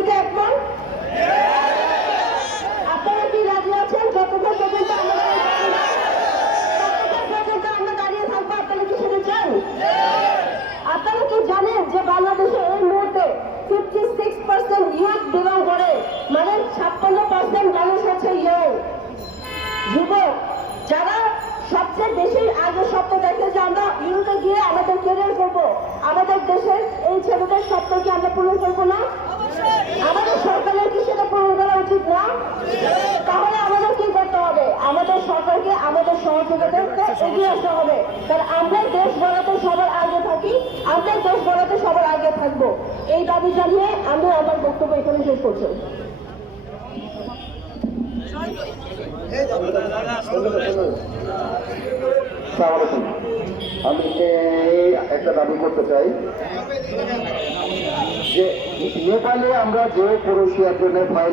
সবাইকে একমত? আপনারা কি রাজি আছেন? যতক্ষণ পর্যন্ত আমরা দাঁড়িয়ে থাকবো, আপনারা কি সেটা চান? আপনারা কি জানেন যে বাংলাদেশে এই মুহূর্তে 56% ইউথ বিলং করে, মানে 56% মানুষ হচ্ছে যুবক, যারা সবচেয়ে বেশি আগে স্বপ্ন দেখে যে আমরা ইউরোপে গিয়ে আমাদের ক্যারিয়ার করবো। আমাদের দেশের এই ছেলেদের স্বপ্নকে আমরা পূরণ করবো না? আমাদের সরকারের কি সেটা পূরণ করা উচিত না? তাহলে আমাদের কি করতে হবে? আমাদের সরকারকে আমাদের সহযোগিতাতে এগিয়ে আসতে হবে, কারণ আমরা দেশ গড়াতে সবার আগে থাকি, আমরা দেশ গড়াতে সবার আগে থাকবো। এই দাবি জানিয়ে আমি আমার বক্তব্য এখানে শেষ করছি। আমি একটা দাবি করতে চাই যে নেপালে আমরা যে ক্রোয়েশিয়ার জন্য ফাইল